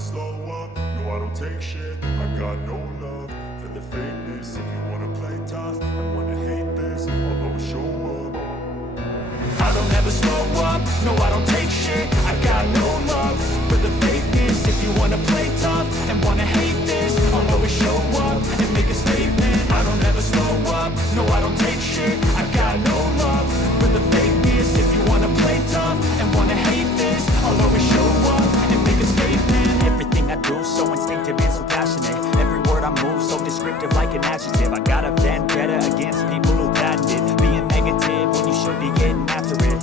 slow up, no I don't take shit. I got no love for the fakeness. If you wanna play tough and wanna hate this, I'll always show up. I don't ever slow up, no I don't take shit. I got no love for the fakeness. If you wanna play tough and wanna hate this, I'll always show up and make a statement. I don't ever slow up, no I don't take shit. I got no love for the fakeness. If you wanna play tough and wanna hate this, I'll always show up and make a statement. Everything I do so instinctive and so passionate. Every word I move so descriptive like an adjective. I got a vendetta against people who patented being negative when you should be getting after it.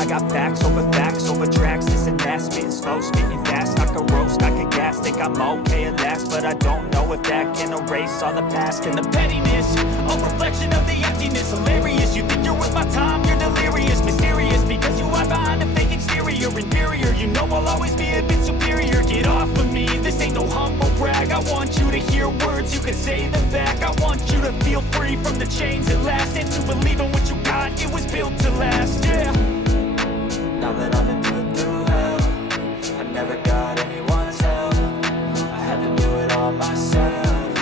I got facts over tracks, this and that. Spitting slow, spitting fast, I can roast, I can gas. Think I'm okay at last, but I don't know if that can erase all the past. And the pettiness, a reflection of the emptiness. Hilarious, you think you're worth my time, you're delirious. Mysterious, because you hide behind a fake exterior. Inferior, you know I'll always be a bit superior. Get off of me, this ain't no humble brag. I want you to hear words, you can say them back. I want you to feel free from the chains at last, and to believe in what you got, it was built to last, yeah. Now that I've been put through hell, I never got anyone's help. I had to do it all myself.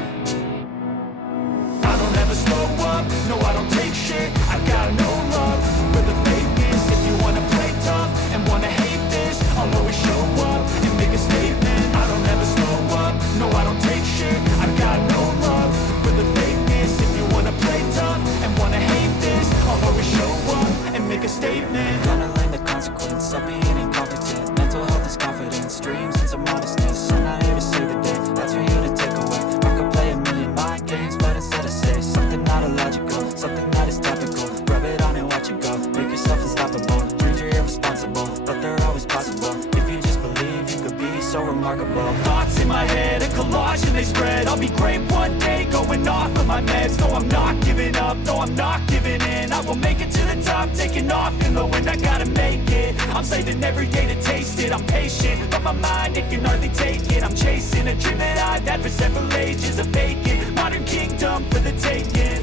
I don't ever slow up, no I don't take shit. I got no love for the fakeness. If you wanna play tough and wanna hate this, I'll always show up and make a statement. I don't ever slow up, no I don't take shit. I got no love for the fakeness. If you wanna play tough and wanna hate this, I'll always show up and make a statement. Gonna learn the consequence of being incompetent. Mental health is confidence, dreams and some modestness. I'm not here to save the day, that's for you to take away. I could play a million mind games, but instead I say something not illogical, something that is topical. Rub it on and watch it go, make yourself unstoppable. Dreams are irresponsible, but they're always possible. If you just believe, you could be so remarkable. Thoughts in my head, a collage and they spread. I'll be great one day, going off of my meds. No, I'm not giving up, no, I'm not giving in. I will make it to the top, taking off in the wind. I gotta make it, I'm saving every day to taste it. I'm patient, but my mind, it can hardly take it. I'm chasing a dream that I've had for several ages. A vacant, modern kingdom for the taking.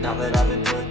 Now that I've been put